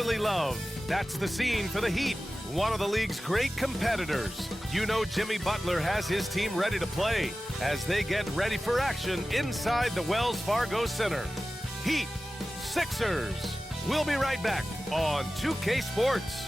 brotherly love. That's the scene for the Heat, one of the league's great competitors. You know Jimmy Butler has his team ready to play as they get ready for action inside the Wells Fargo Center. Heat, Sixers. We'll be right back on 2K Sports.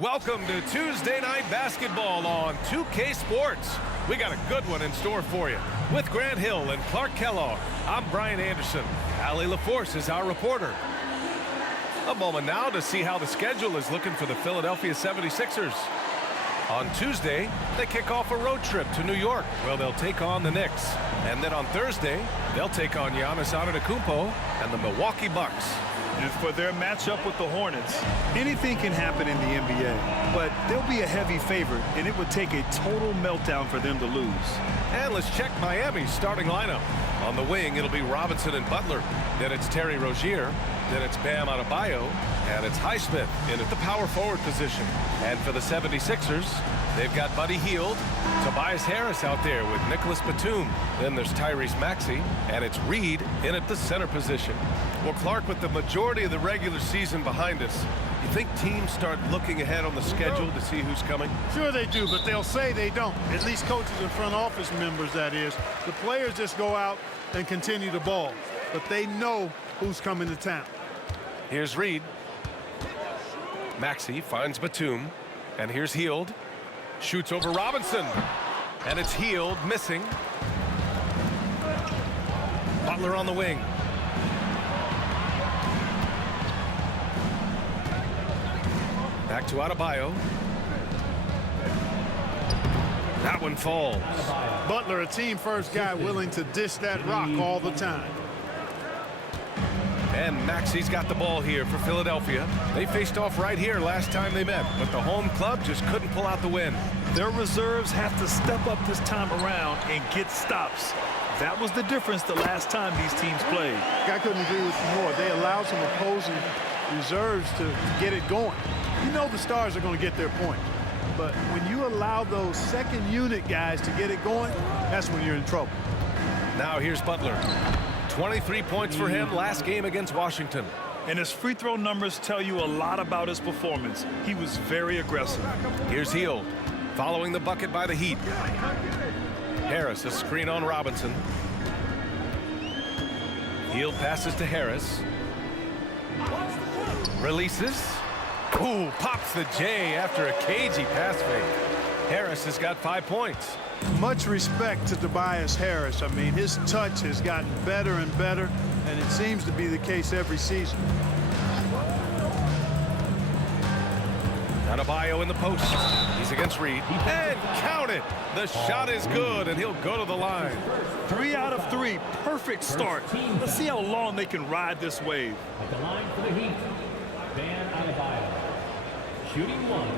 Welcome to Tuesday Night Basketball on 2K Sports. We got a good one in store for you. With Grant Hill and Clark Kellogg, I'm Brian Anderson. Allie LaForce is our reporter. A moment now to see how the schedule is looking for the Philadelphia 76ers. On Tuesday, they kick off a road trip to New York, where they'll take on the Knicks. And then on Thursday, they'll take on Giannis Antetokounmpo and the Milwaukee Bucks. And for their matchup with the Hornets, anything can happen in the NBA, but they'll be a heavy favorite, and it would take a total meltdown for them to lose. And let's check Miami's starting lineup. On the wing, it'll be Robinson and Butler. Then it's Terry Rozier. Then it's Bam Adebayo. And it's Highsmith in at the power forward position. And for the 76ers, they've got Buddy Hield, Tobias Harris out there with Nicholas Batum. Then there's Tyrese Maxey, and it's Reed in at the center position. Well, Clark, with the majority of the regular season behind us, you think teams start looking ahead on the schedule to see who's coming? Sure they do, but they'll say they don't. At least coaches and front office members, that is. The players just go out and continue to ball. But they know who's coming to town. Here's Reed. Maxey finds Batum. And here's Hield. Shoots over Robinson. And it's Hield missing. Butler on the wing. Back to Adebayo. That one falls. Butler, a team-first guy willing to dish that rock all the time. And Maxey's got the ball here for Philadelphia. They faced off right here last time they met, but the home club just couldn't pull out the win. Their reserves have to step up this time around and get stops. That was the difference the last time these teams played. I couldn't agree with you more. They allowed some opposing reserves to get it going. You know the stars are going to get their point. But when you allow those second unit guys to get it going, that's when you're in trouble. Now here's Butler. 23 points for him last game against Washington. And his free throw numbers tell you a lot about his performance. He was very aggressive. Here's Hield, following the bucket by the Heat. Harris, a screen on Robinson. Hield passes to Harris. Releases. Ooh, pops the J after a cagey pass fake. Harris has got 5 points. Much respect to Tobias Harris. I mean, his touch has gotten better and better, and it seems to be the case every season. Adebayo in the post. He's against Reed. And count it! The shot is good, and he'll go to the line. 3 out of 3. Perfect start. Let's see how long they can ride this wave. At the line for the Heat, Bam Adebayo. Shooting one.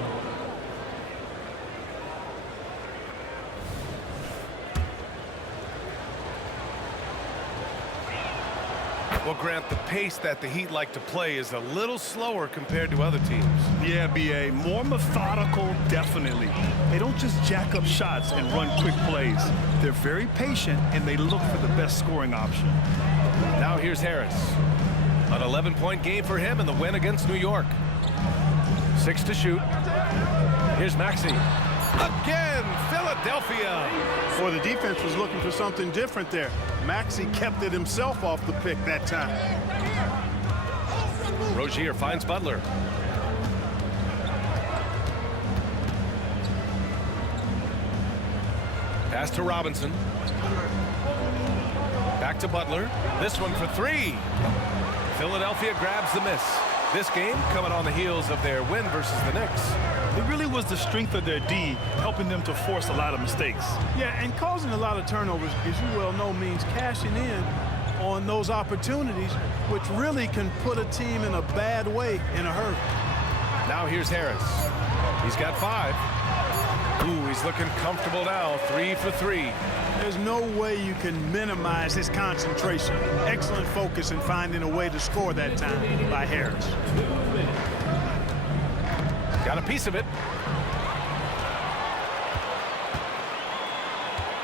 Well, Grant, the pace that the Heat like to play is a little slower compared to other teams. Yeah, B.A. More methodical, definitely. They don't just jack up shots and run quick plays. They're very patient, and they look for the best scoring option. Now here's Harris. An 11-point game for him in the win against New York. 6 to shoot. Here's Maxey. Again, Philadelphia. Boy, the defense was looking for something different there. Maxey kept it himself off the pick that time. Rozier finds Butler. Pass to Robinson. Back to Butler. This one for 3. Philadelphia grabs the miss. This game coming on the heels of their win versus the Knicks. It really was the strength of their D helping them to force a lot of mistakes. Yeah, and causing a lot of turnovers, as you well know, means cashing in on those opportunities, which really can put a team in a bad way in a hurry. Now here's Harris. He's got 5. Ooh, he's looking comfortable now. 3 for 3. There's no way you can minimize his concentration. Excellent focus in finding a way to score that time by Harris. Got a piece of it.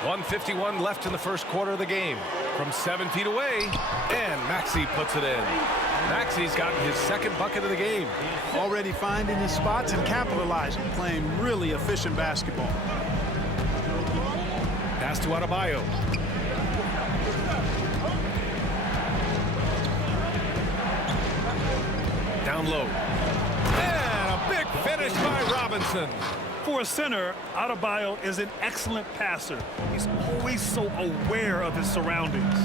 1:51 left in the first quarter of the game. From 7 feet away, and Maxey puts it in. Maxey's gotten his second bucket of the game. Already finding his spots and capitalizing, playing really efficient basketball. Pass to Adebayo. Down low. And a big finish by Robinson. For a center, Adebayo is an excellent passer. He's always so aware of his surroundings.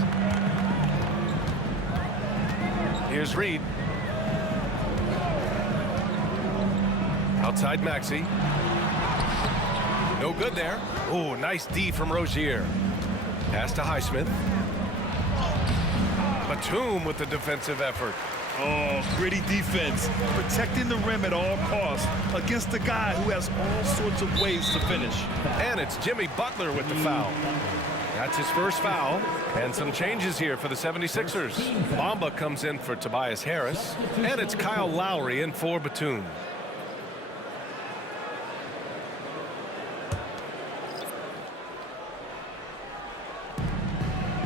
Here's Reed. Outside Maxey. No good there. Oh, nice D from Rozier. Pass to Highsmith. Batum with the defensive effort. Oh, gritty defense. Protecting the rim at all costs against a guy who has all sorts of ways to finish. And it's Jimmy Butler with the foul. That's his first foul. And some changes here for the 76ers. Bamba comes in for Tobias Harris. And it's Kyle Lowry in for Batum.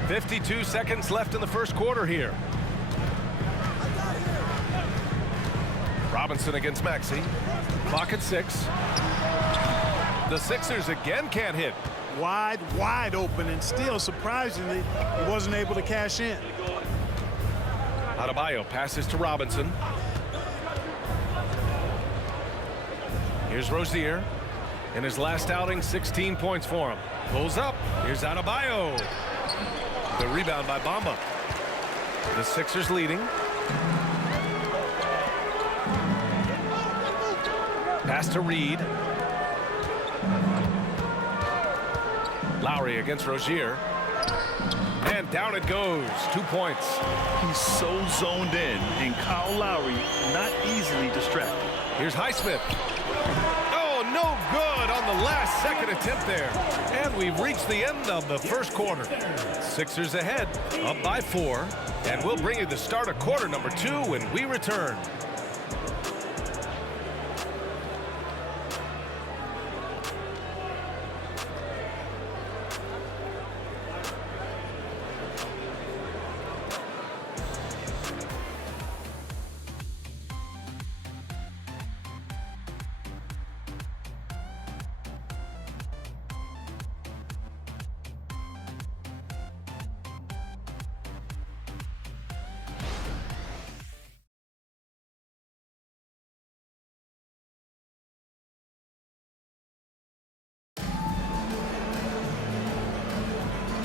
.52 seconds left in the first quarter here. Robinson against Maxey. Clock at 6. The Sixers again can't hit. Wide open, and still, surprisingly, he wasn't able to cash in. Adebayo passes to Robinson. Here's Rozier. In his last outing, 16 points for him. Pulls up. Here's Adebayo. The rebound by Bamba. The Sixers leading. Pass to Reed. Lowry against Rozier. And down it goes. 2 points. He's so zoned in, and Kyle Lowry not easily distracted. Here's Highsmith. Oh, no good on the last second attempt there. And we've reached the end of the first quarter. Sixers ahead, up by 4. And we'll bring you the start of quarter number 2 when we return.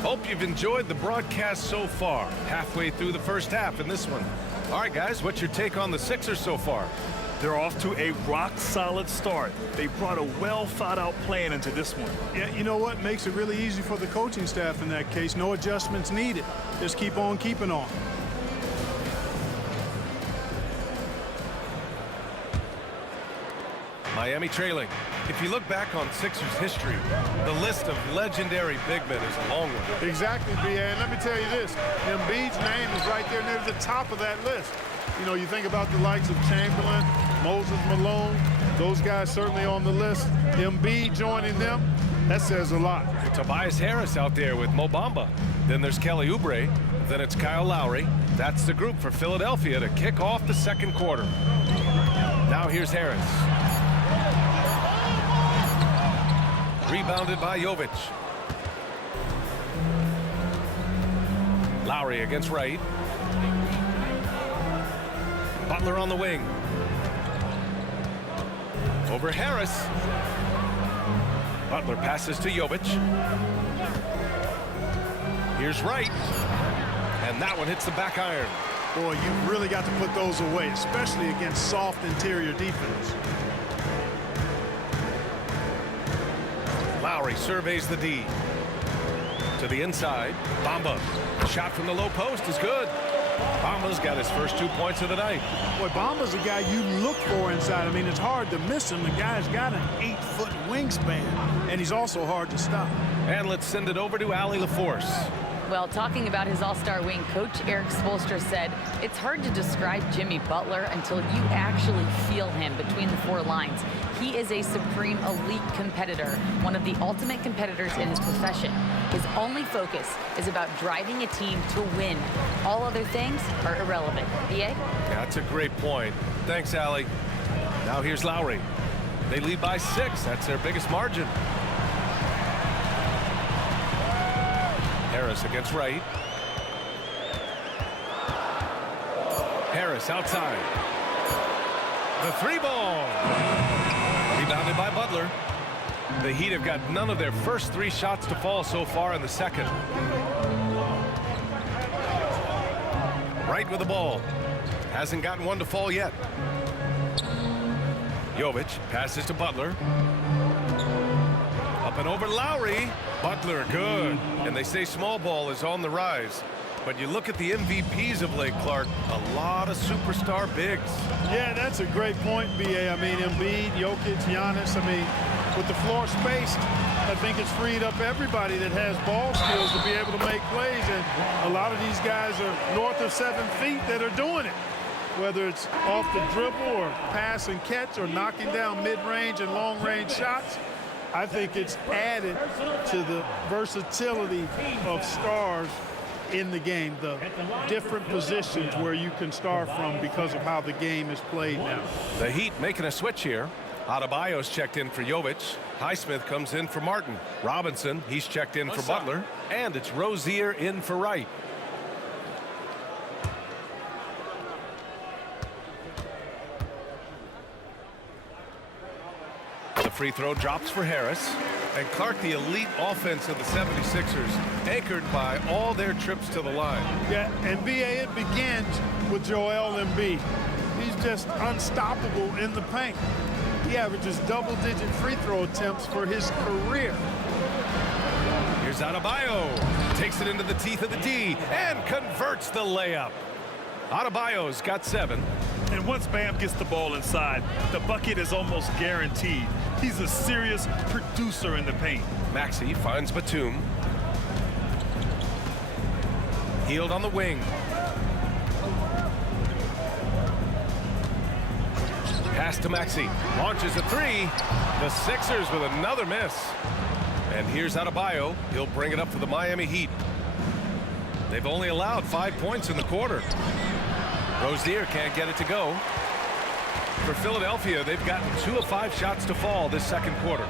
Hope you've enjoyed the broadcast so far. Halfway through the first half in this one. All right, guys, what's your take on the Sixers so far? They're off to a rock-solid start. They brought a well-thought-out plan into this one. Yeah, you know what? Makes it really easy for the coaching staff in that case. No adjustments needed. Just keep on keeping on. Miami trailing. If you look back on Sixers history, the list of legendary big men is a long one. Exactly, B.A. And let me tell you this. Embiid's name is right there near the top of that list. You know, you think about the likes of Chamberlain, Moses Malone, those guys certainly on the list. Embiid joining them, that says a lot. Tobias Harris out there with Mo Bamba. Then there's Kelly Oubre. Then it's Kyle Lowry. That's the group for Philadelphia to kick off the second quarter. Now here's Harris. Rebounded by Jovic. Lowry against Wright. Butler on the wing. Over Harris. Butler passes to Jovic. Here's Wright. And that one hits the back iron. Boy, you've really got to put those away, especially against soft interior defense. Lowry surveys the D. To the inside, Bamba. Shot from the low post is good. Bamba's got his first 2 points of the night. Boy, Bamba's a guy you look for inside. I mean, it's hard to miss him. The guy's got an 8-foot wingspan, and he's also hard to stop. And let's send it over to Allie LaForce. Well, talking about his all-star wing, Coach Eric Spoelstra said, it's hard to describe Jimmy Butler until you actually feel him between the four lines. He is a supreme elite competitor, one of the ultimate competitors in his profession. His only focus is about driving a team to win. All other things are irrelevant. B.A.? That's a great point. Thanks, Allie. Now here's Lowry. They lead by 6. That's their biggest margin. Harris against Wright. Harris outside. The 3-ball. Rebounded by Butler. The Heat have got none of their first 3 shots to fall so far in the second. Wright with the ball. Hasn't gotten one to fall yet. Jovic passes to Butler. Up and over Lowry. Butler good. And they say small ball is on the rise. But you look at the MVPs of late, Clark, a lot of superstar bigs. Yeah, that's a great point, B.A. I mean, Embiid, Jokic, Giannis. I mean, with the floor spaced, I think it's freed up everybody that has ball skills to be able to make plays. And a lot of these guys are north of 7 feet that are doing it. Whether it's off the dribble or pass and catch or knocking down mid-range and long-range shots, I think it's added to the versatility of stars in the game, the different positions where you can start from because of how the game is played now. The Heat making a switch here. Adebayo's checked in for Jovic. Highsmith comes in for Martin. Robinson, he's checked in for Butler. And it's Rozier in for Wright. The free throw drops for Harris. And Clark, the elite offense of the 76ers, anchored by all their trips to the line. Yeah, and B.A., it begins with Joel Embiid. He's just unstoppable in the paint. He averages double-digit free throw attempts for his career. Here's Adebayo. Takes it into the teeth of the D and converts the layup. Adebayo's got 7. And once Bam gets the ball inside, the bucket is almost guaranteed. He's a serious producer in the paint. Maxey finds Batum. Hield on the wing. Pass to Maxey. Launches a 3. The Sixers with another miss. And here's Adebayo. He'll bring it up for the Miami Heat. They've only allowed 5 points in the quarter. Rozier can't get it to go. For Philadelphia, they've gotten 2 of 5 shots to fall this second quarter.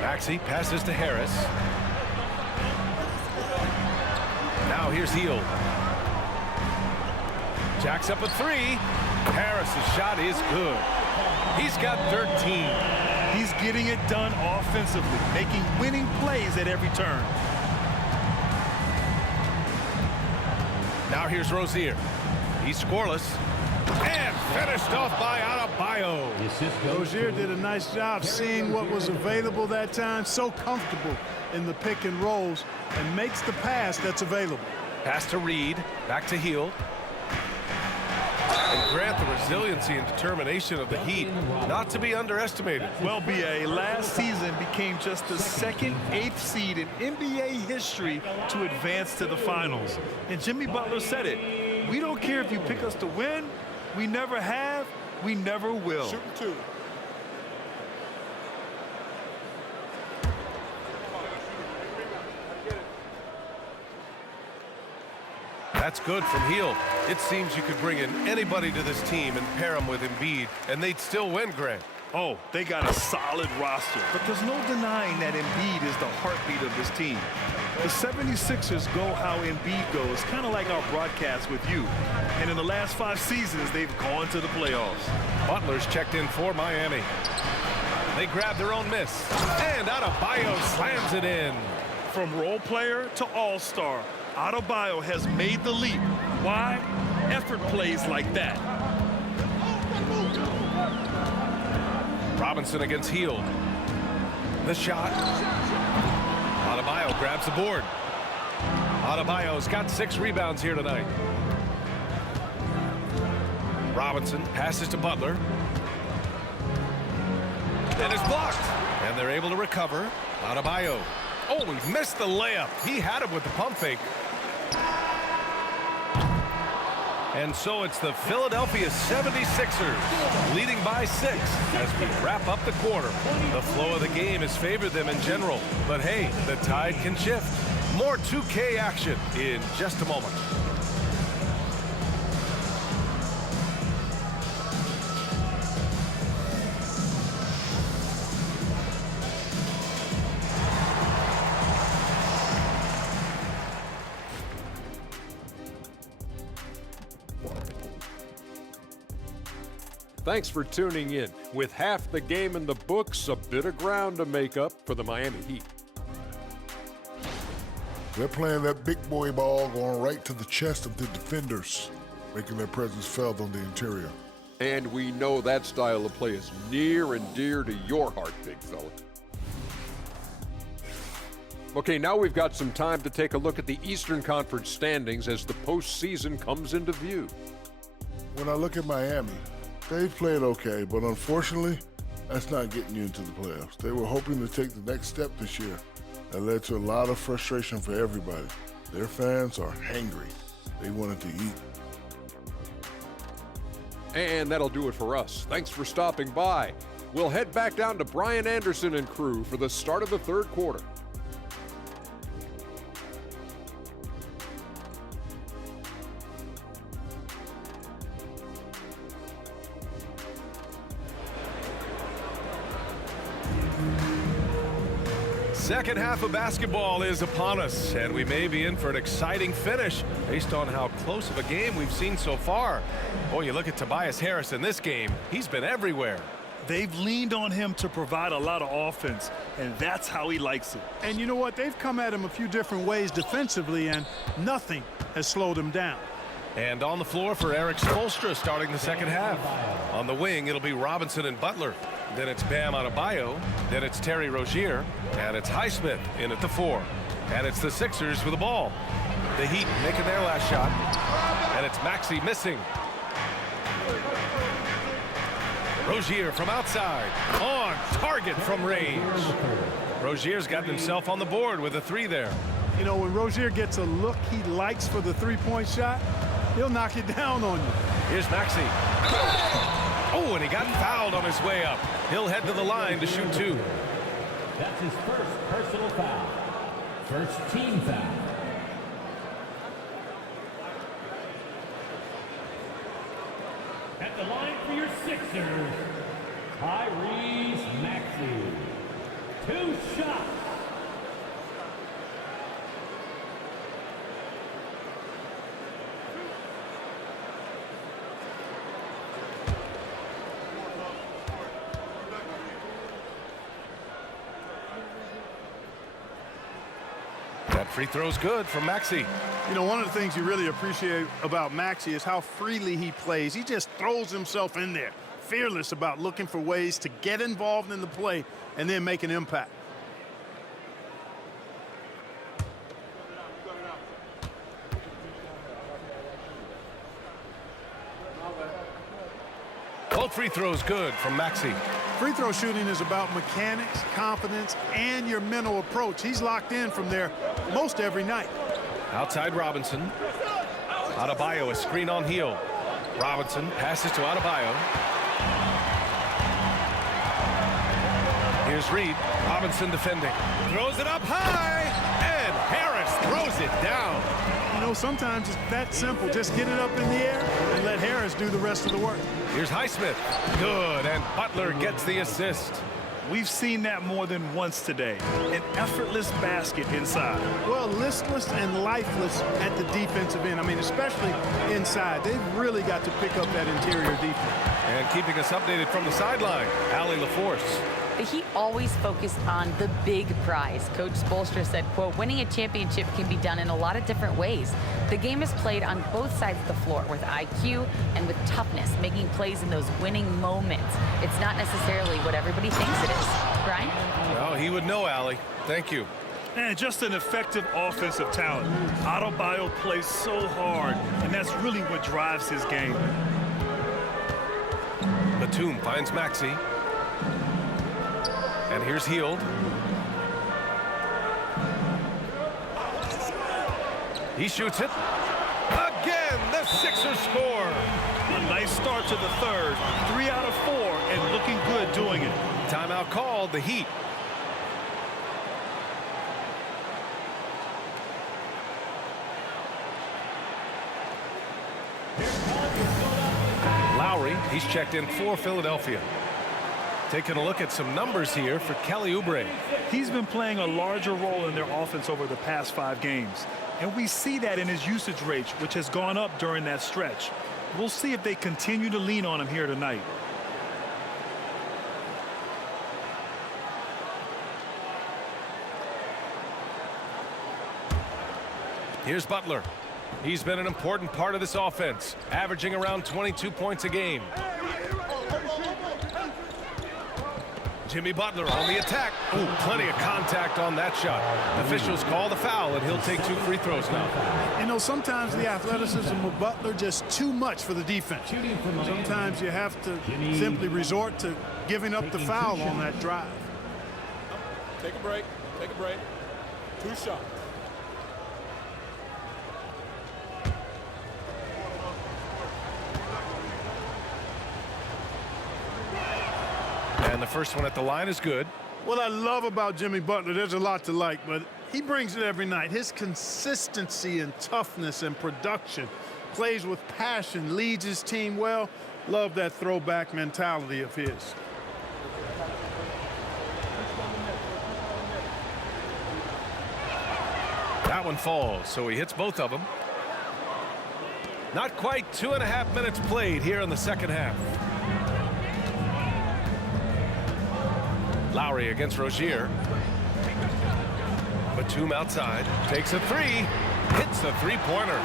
Maxey passes to Harris. Now here's Hield. Jacks up a 3. Harris's shot is good. He's got 13. He's getting it done offensively, making winning plays at every turn. Now here's Rozier. He's scoreless. And finished off by Adebayo. Rozier did a nice job seeing what was available that time. So comfortable in the pick and rolls and makes the pass that's available. Pass to Reed. Back to Hield. And Grant, the resiliency and determination of the Heat, not to be underestimated. Well, B.A., last season became just the second 8th seed in NBA history to advance to the finals. And Jimmy Butler said it. We don't care if you pick us to win. We never have. We never will. Shooting 2. That's good from Hield. It seems you could bring in anybody to this team and pair them with Embiid, and they'd still win, Grant. Oh, they got a solid roster, but there's no denying that Embiid is the heartbeat of this team. The 76ers go how Embiid goes, kind of like our broadcast with you. And in the last 5 seasons, they've gone to the playoffs. Butler's checked in for Miami. They grab their own miss, and Adebayo slams it in. From role player to all-star, Adebayo has made the leap. Why? Effort plays like that. Robinson against Hield. The shot. Adebayo grabs the board. Adebayo's got 6 rebounds here tonight. Robinson passes to Butler. And it's blocked. And they're able to recover. Adebayo. Oh, he missed the layup. He had it with the pump fake. And so it's the Philadelphia 76ers leading by 6 as we wrap up the quarter. The flow of the game has favored them in general. But hey, the tide can shift. More 2K action in just a moment. Thanks for tuning in. With half the game in the books, a bit of ground to make up for the Miami Heat. They're playing that big boy ball going right to the chest of the defenders, making their presence felt on the interior. And we know that style of play is near and dear to your heart, big fella. Okay, now we've got some time to take a look at the Eastern Conference standings as the postseason comes into view. When I look at Miami, they've played okay, but unfortunately, that's not getting you into the playoffs. They were hoping to take the next step this year. That led to a lot of frustration for everybody. Their fans are hangry. They wanted to eat. And that'll do it for us. Thanks for stopping by. We'll head back down to Brian Anderson and crew for the start of the third quarter. Second half of basketball is upon us, and we may be in for an exciting finish based on how close of a game we've seen so far. Boy, you look at Tobias Harris in this game, he's been everywhere. They've leaned on him to provide a lot of offense, and that's how he likes it. And you know what? They've come at him a few different ways defensively, and nothing has slowed him down. And on the floor for Erik Spoelstra starting the second half. On the wing, it'll be Robinson and Butler. Then it's Bam Adebayo. Then it's Terry Rozier. And it's Highsmith in at the 4. And it's the Sixers with the ball. The Heat making their last shot. And it's Maxey missing. Rozier from outside. On target from range. Rozier's gotten himself on the board with a 3 there. You know, when Rozier gets a look he likes for the three-point shot, he'll knock it down on you. Here's Maxey. Oh, and he got fouled on his way up. He'll head to the line to shoot 2. That's his first personal foul. First team foul. At the line for your Sixers, Tyrese Maxey. 2 shots. That free throw's good from Maxey. You know, one of the things you really appreciate about Maxey is how freely he plays. He just throws himself in there, fearless about looking for ways to get involved in the play and then make an impact. Both free throws good from Maxey. Free throw shooting is about mechanics, confidence, and your mental approach. He's locked in from there most every night. Outside Robinson. Adebayo, a screen on heel. Robinson passes to Adebayo. Here's Reed. Robinson defending. Throws it up high, and Harris throws it down. You know, sometimes it's that simple. Just get it up in the air and let Harris do the rest of the work. Here's Highsmith. Good, and Butler gets the assist. We've seen that more than once today. An effortless basket inside. Well, listless and lifeless at the defensive end. I mean, especially inside. They've really got to pick up that interior defense. And keeping us updated from the sideline, Allie LaForce. The Heat always focused on the big prize. Coach Spoelstra said, quote, winning a championship can be done in a lot of different ways. The game is played on both sides of the floor with IQ and with toughness, making plays in those winning moments. It's not necessarily what everybody thinks it is. Brian? Well, he would know, Allie. Thank you. And just an effective offensive talent. Adebayo plays so hard, and that's really what drives his game. Batum finds Maxey. And here's Hield. He shoots it. Again, the Sixers score. A nice start to the third. 3 out of 4, and looking good doing it. Timeout called, the Heat. Lowry, he's checked in for Philadelphia. Taking a look at some numbers here for Kelly Oubre. He's been playing a larger role in their offense over the past 5 games. And we see that in his usage rate, which has gone up during that stretch. We'll see if they continue to lean on him here tonight. Here's Butler. He's been an important part of this offense, averaging around 22 points a game. Jimmy Butler on the attack. Ooh, plenty of contact on that shot. Officials call the foul, and he'll take 2 free throws now. You know, sometimes the athleticism of Butler just too much for the defense. Sometimes you have to simply resort to giving up the foul on that drive. Take a break. Take a break. 2 shots. And the first one at the line is good. What I love about Jimmy Butler, there's a lot to like, but he brings it every night. His consistency and toughness and production, plays with passion, leads his team well. Love that throwback mentality of his. That one falls, so he hits both of them. Not quite 2.5 minutes played here in the second half. Lowry against Rozier. Batum outside, takes a 3, hits a 3-pointer.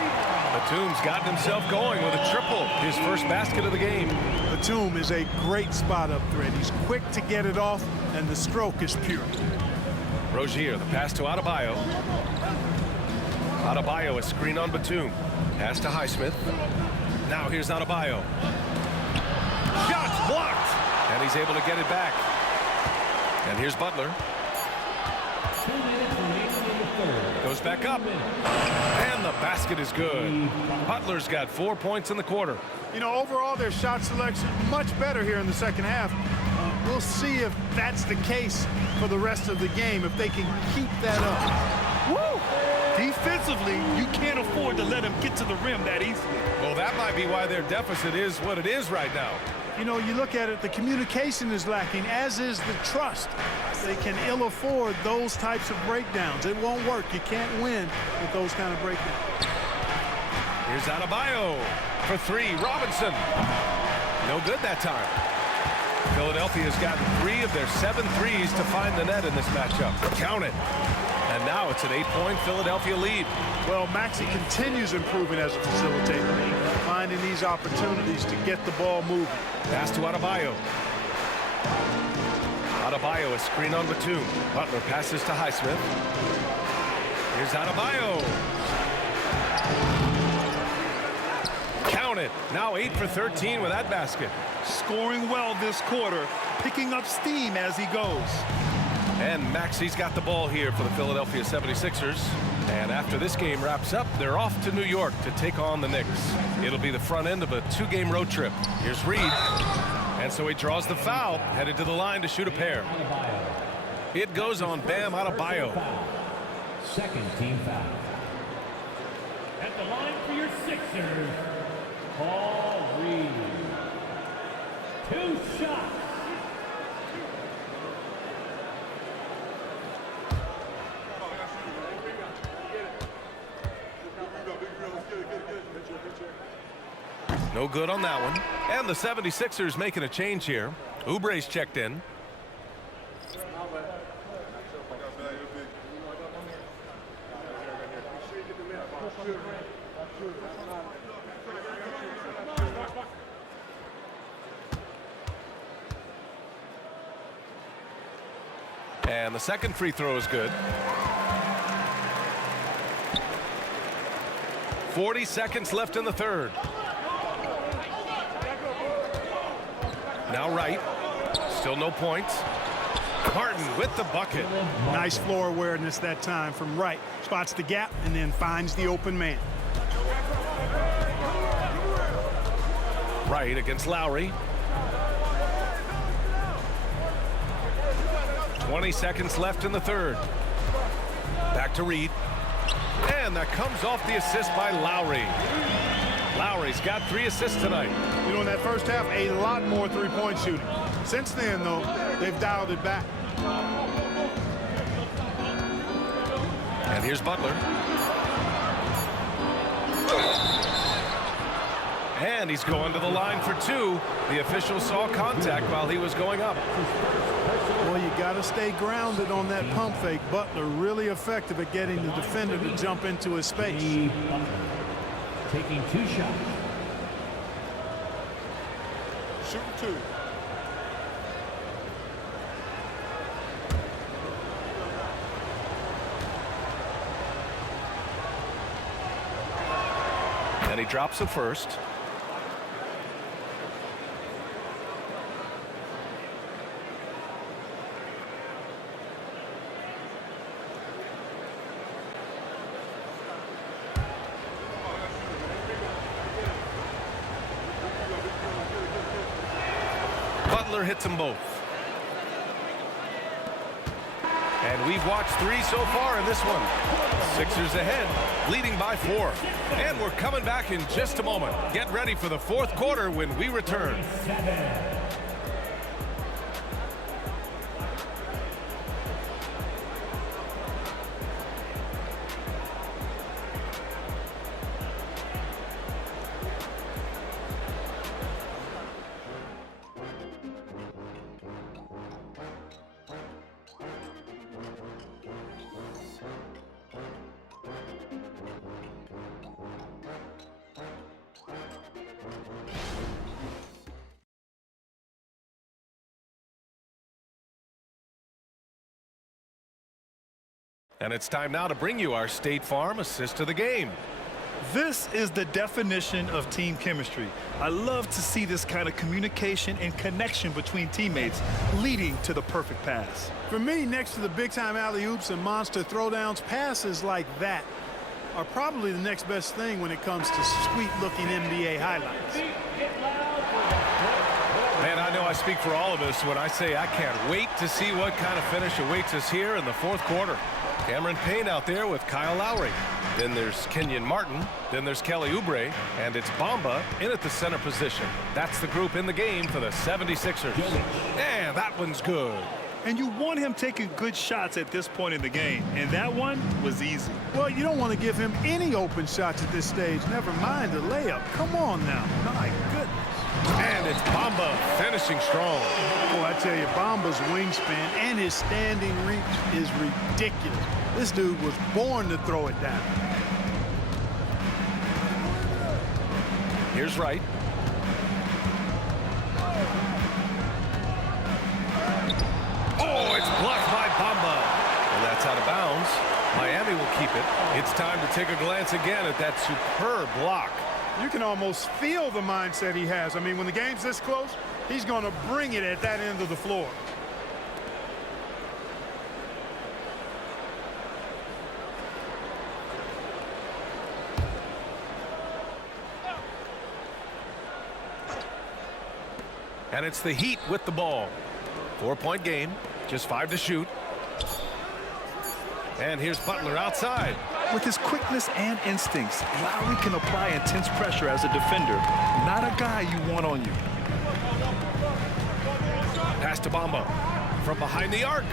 Batum's gotten himself going with a triple, his first basket of the game. Batum is a great spot-up threat. He's quick to get it off, and the stroke is pure. Rozier, the pass to Adebayo. Adebayo, a screen on Batum. Pass to Highsmith. Now here's Adebayo. Shots blocked, and he's able to get it back. And here's Butler. Goes back up. And the basket is good. Butler's got 4 points in the quarter. You know, overall, their shot selection much better here in the second half. We'll see if that's the case for the rest of the game, if they can keep that up. Woo! Defensively, you can't afford to let him get to the rim that easily. Well, that might be why their deficit is what it is right now. You know, you look at it, the communication is lacking, as is the trust. They can ill afford those types of breakdowns. It won't work. You can't win with those kind of breakdowns. Here's Adebayo for 3. Robinson. No good that time. Philadelphia's gotten 3 of their 7 threes to find the net in this matchup. Count it. And now it's an 8-point Philadelphia lead. Well, Maxey continues improving as a facilitator, finding these opportunities to get the ball moving. Pass to Adebayo. Adebayo, a screen on Batum. Butler passes to Highsmith. Here's Adebayo. Count it. Now 8 for 13 with that basket. Scoring well this quarter, picking up steam as he goes. And Maxey's got the ball here for the Philadelphia 76ers. And after this game wraps up, they're off to New York to take on the Knicks. It'll be the front end of a 2-game road trip. Here's Reed. And so he draws the foul, headed to the line to shoot a pair. It goes on Bam Adebayo. Second team foul. At the line for your Sixers, Paul Reed. 2 shots. No good on that one. And the 76ers making a change here. Oubre's checked in. And the second free throw is good. 40 seconds left in the third. Now Wright. Still no points. Martin with the bucket. Nice floor awareness that time from Wright. Spots the gap and then finds the open man. Wright against Lowry. 20 seconds left in the third. Back to Reed. And that comes off the assist by Lowry. Lowry's got 3 assists tonight. You know, in that first half, a lot more three-point shooting. Since then, though, they've dialed it back. And here's Butler. And he's going to the line for 2. The official saw contact while he was going up. Well, you got to stay grounded on that pump fake. Butler really effective at getting the defender to jump into his space. Taking 2 shots. Shooting 2. And he drops it first. Butler hits them both. And we've watched 3 so far in this one. Sixers ahead, leading by 4. And we're coming back in just a moment. Get ready for the fourth quarter when we return. And it's time now to bring you our State Farm assist of the game. This is the definition of team chemistry. I love to see this kind of communication and connection between teammates leading to the perfect pass. For me, next to the big-time alley-oops and monster throwdowns, passes like that are probably the next best thing when it comes to sweet-looking NBA highlights. Man, I know I speak for all of us when I say I can't wait to see what kind of finish awaits us here in the fourth quarter. Cameron Payne out there with Kyle Lowry. Then there's Kenyon Martin. Then there's Kelly Oubre. And it's Bamba in at the center position. That's the group in the game for the 76ers. And that one's good. And you want him taking good shots at this point in the game. And that one was easy. Well, you don't want to give him any open shots at this stage. Never mind the layup. Come on now. My goodness. And it's Bamba finishing strong. Boy, I tell you, Bamba's wingspan and his standing reach is ridiculous. This dude was born to throw it down. Here's Wright. Oh, it's blocked by Bamba. And that's out of bounds. Miami will keep it. It's time to take a glance again at that superb block. You can almost feel the mindset he has. I mean, when the game's this close, he's going to bring it at that end of the floor. And it's the Heat with the ball. 4-point game, just 5 to shoot. And here's Butler outside. With his quickness and instincts, Lowry can apply intense pressure as a defender. Not a guy you want on you. Pass to Bamba from behind the arc.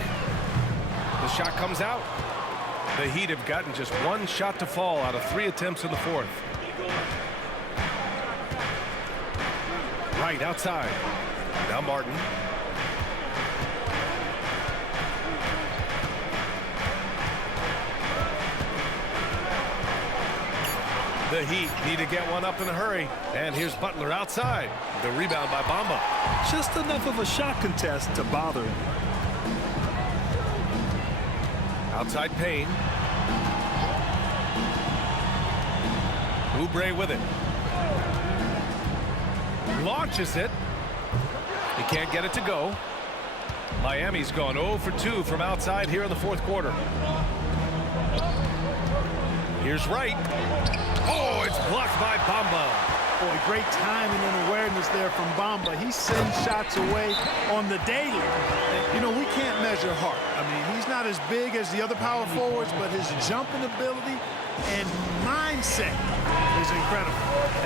The shot comes out. The Heat have gotten just 1 shot to fall out of 3 attempts in the fourth. Right outside. Now Martin. The Heat need to get one up in a hurry. And here's Butler outside. The rebound by Bamba. Just enough of a shot contest to bother him. Outside Payne. Oubre with it. Launches it. He can't get it to go. Miami's gone 0 for 2 from outside here in the fourth quarter. Here's Wright. Oh, it's blocked by Bamba. Boy, great timing and awareness there from Bamba. He sends shots away on the daily. And, you know, we can't measure heart. I mean, he's not as big as the other power forwards, but his jumping ability and mindset is incredible.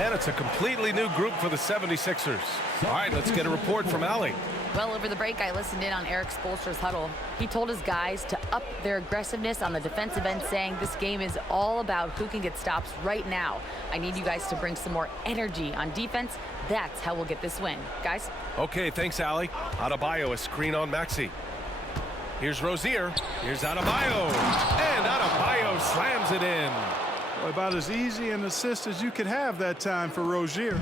And it's a completely new group for the 76ers. All right, let's get a report from Allie. Well, over the break, I listened in on Eric Spoelstra's huddle. He told his guys to up their aggressiveness on the defensive end, saying this game is all about who can get stops right now. I need you guys to bring some more energy on defense. That's how we'll get this win. Guys? Okay, thanks, Allie. Adebayo, a screen on Maxey. Here's Rozier. Here's Adebayo. And Adebayo slams it in. Boy, about as easy an assist as you could have that time for Rozier.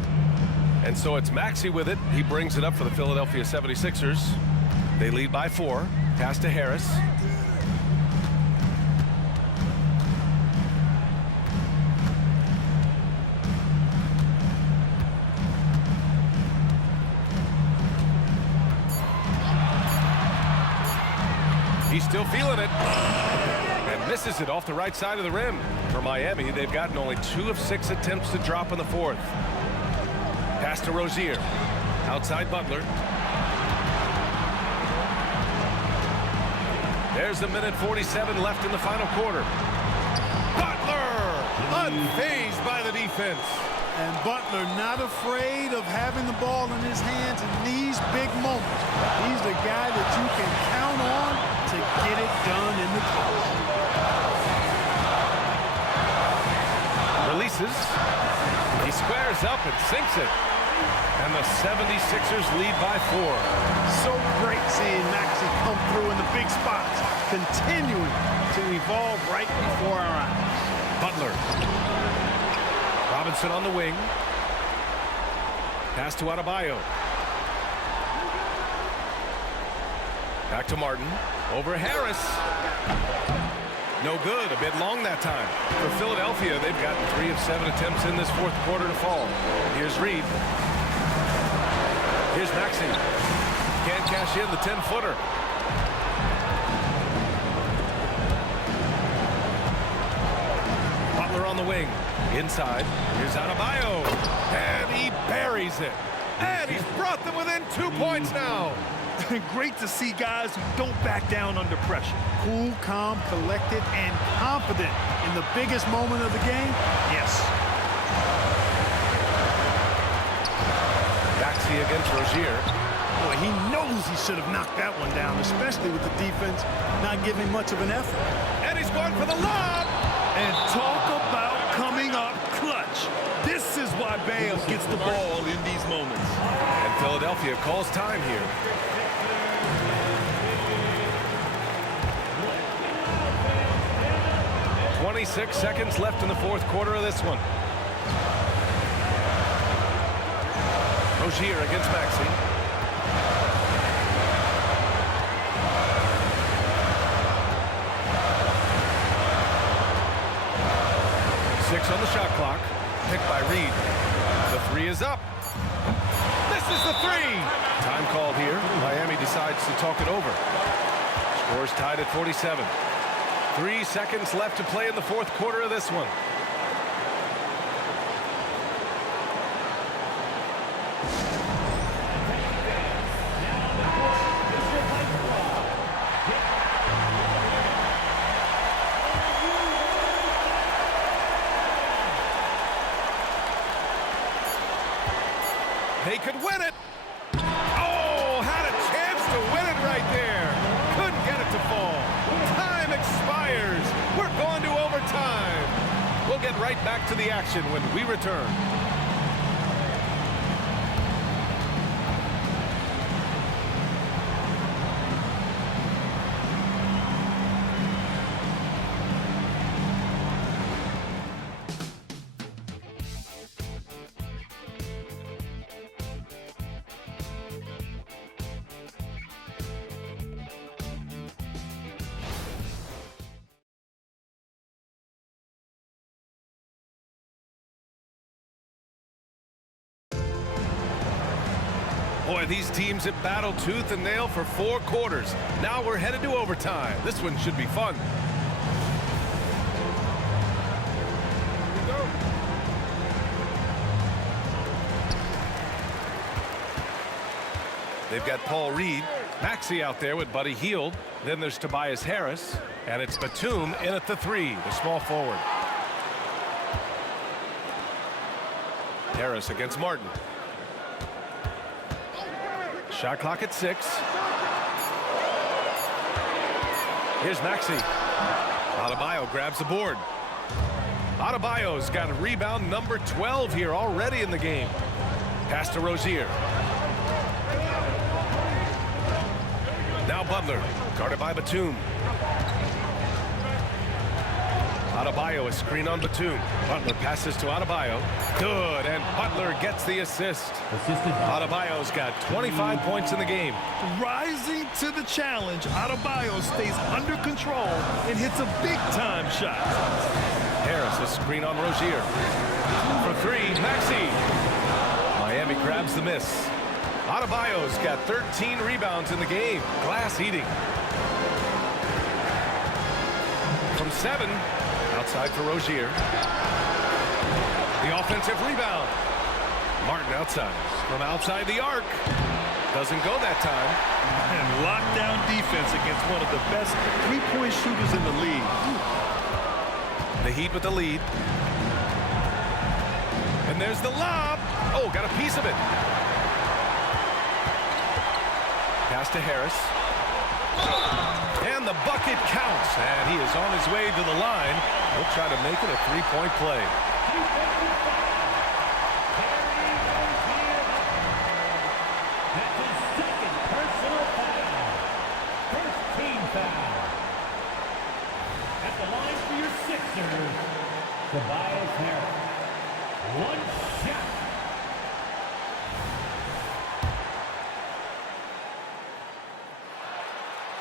And so it's Maxey with it. He brings it up for the Philadelphia 76ers. They lead by 4. Pass to Harris. He's still feeling it. And misses it off the right side of the rim. For Miami, they've gotten only 2 of 6 attempts to drop in the fourth. Pass to Rozier. Outside Butler. There's a minute 47 left in the final quarter. Butler! Unfazed by the defense. And Butler not afraid of having the ball in his hands in these big moments. He's the guy that you can count on to get it done in the clutch. Releases. He squares up and sinks it. And the 76ers lead by 4. So great seeing Maxey come through in the big spots, continuing to evolve right before our eyes. Butler. Robinson on the wing. Pass to Adebayo. Back to Martin. Over Harris. No good. A bit long that time. For Philadelphia, they've gotten 3 of 7 attempts in this fourth quarter to fall. Here's Reed. Here's Maxey. Can't cash in the 10-footer. Butler on the wing. Inside. Here's Adebayo. And he buries it. And he's brought them within 2 points now. Great to see guys who don't back down under pressure. Cool, calm, collected, and confident in the biggest moment of the game. Yes. Maxey against Rozier. Boy, he knows he should have knocked that one down, especially with the defense not giving much of an effort. And he's going for the lob. And talk about coming up clutch. This is why Bam gets the ball in these moments. And Philadelphia calls time here. .26 seconds left in the fourth quarter of this one. Rozier against Maxey. Six on the shot clock. Picked by Reed. The 3 is up. Misses the 3. Time called here. Miami decides to talk it over. Scores tied at 47. 3 seconds left to play in the fourth quarter of this one. They could win it. Oh, had a chance to win it right there. Couldn't get it to fall. Time expires. We're going to overtime. We'll get right back to the action when we return. Boy, these teams have battled tooth and nail for 4 quarters. Now we're headed to overtime. This one should be fun. They've got Paul Reed. Maxey out there with Buddy Hield. Then there's Tobias Harris. And it's Batum in at the 3, the small forward. Harris against Martin. Shot clock at 6. Here's Maxey. Adebayo grabs the board. Adebayo's got a rebound number 12 here already in the game. Pass to Rozier. Now Butler, guarded by Batum. Adebayo, a screen on Batum. Butler passes to Adebayo. Good, and Butler gets the assist. Adebayo's got 25 points in the game. Rising to the challenge, Adebayo stays under control and hits a big-time shot. Harris, a screen on Rozier. For 3, Maxey. Miami grabs the miss. Adebayo's got 13 rebounds in the game. Glass eating. From 7, outside for Rozier. The offensive rebound. Martin outside. From outside the arc. Doesn't go that time. And lockdown defense against one of the best three-point shooters in the league. The Heat with the lead. And there's the lob. Oh, got a piece of it. Pass to Harris. And the bucket counts. And he is on his way to the line. He'll try to make it a 3-point play. That's his second personal foul. First team foul. At the line for your Sixers, Tobias Harris. One shot.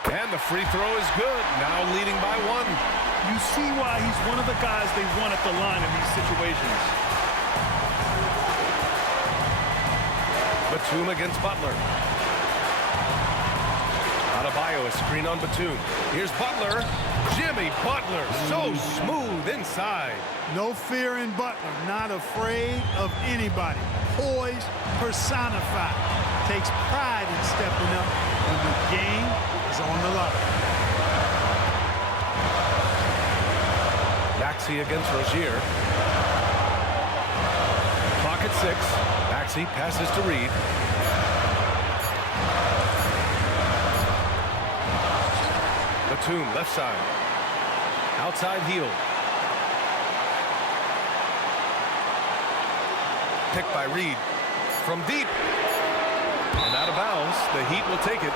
And the free throw is good. Now leading by 1. You see why he's one of the guys they want at the line in these situations. Batum against Butler. Adebayo, a screen on Batum. Here's Butler. Jimmy Butler, so smooth inside. No fear in Butler. Not afraid of anybody. Poise personified. Takes pride in stepping up when the game is on the line. Maxey against Rozier. Clock at 6. Maxey passes to Reed. Batum, left side. Outside Hield. Picked by Reed. From deep. And out of bounds. The Heat will take it.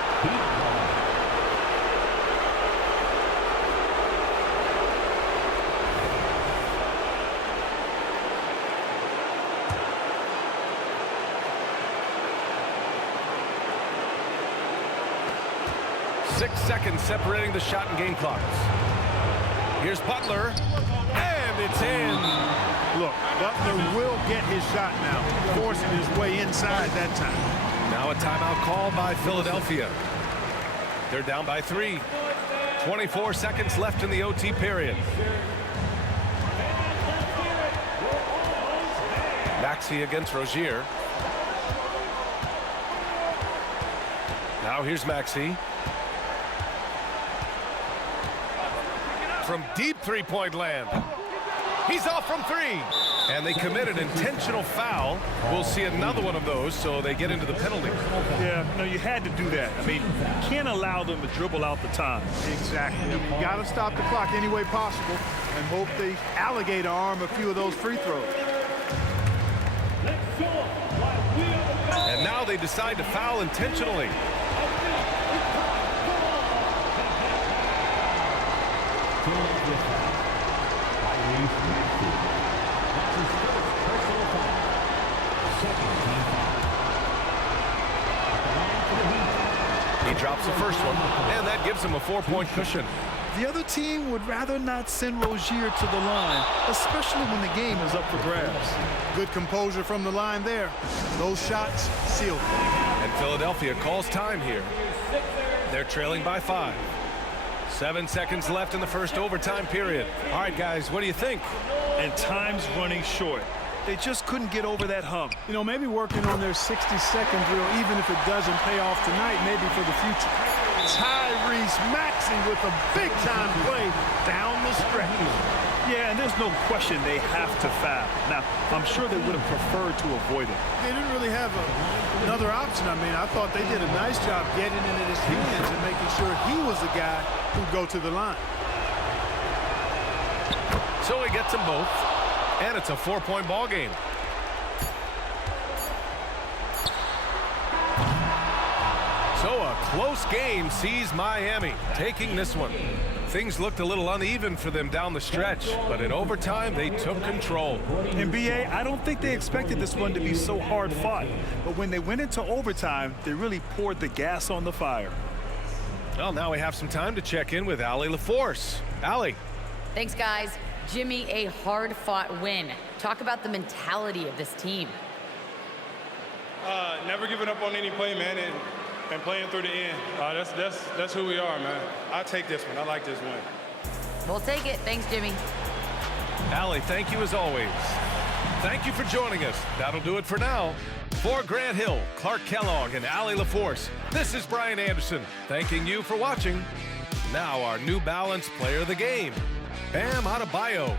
6 seconds separating the shot and game clocks. Here's Butler, and it's in. Look, Butler will get his shot now, forcing his way inside that time. Now a timeout called by Philadelphia. They're down by 3. 24 seconds left in the OT period. Maxey against Rozier. Now here's Maxey. From deep three-point land. He's off from 3. And they commit an intentional foul. We'll see another one of those, so they get into the penalty. Yeah, no, you had to do that. I mean, you can't allow them to dribble out the time. Exactly. You got to stop the clock any way possible and hope they alligator arm a few of those free throws. And now they decide to foul intentionally. He drops the first one, and that gives him a 4-point cushion. The other team would rather not send Rozier to the line, especially when the game is up for grabs. Good composure from the line there. Those shots sealed. And Philadelphia calls time here. They're trailing by 5. 7 seconds left in the first overtime period. All right, guys, what do you think? And time's running short. They just couldn't get over that hump. You know, maybe working on their 60-second drill, even if it doesn't pay off tonight, maybe for the future. Tyrese Maxey with a big-time play down the stretch. Yeah, and there's no question they have to foul. Now, I'm sure they would have preferred to avoid it. They didn't really have another option. I mean, I thought they did a nice job getting it in his hands and making sure he was the guy who'd go to the line. So he gets them both, and it's a 4-point ball game. So a close game sees Miami taking this one. Things looked a little uneven for them down the stretch, but in overtime, they took control. In BA, I don't think they expected this one to be so hard fought. But when they went into overtime, they really poured the gas on the fire. Well, now we have some time to check in with Allie LaForce. Allie. Thanks, guys. Jimmy, a hard-fought win. Talk about the mentality of this team. Never giving up on any play, man, and playing through the end. That's who we are, man. I'll take this one. I like this win. We'll take it. Thanks, Jimmy. Allie, thank you as always. Thank you for joining us. That'll do it for now. For Grant Hill, Clark Kellogg, and Allie LaForce, this is Brian Anderson, thanking you for watching. Now our New Balance player of the game, Bam Adebayo.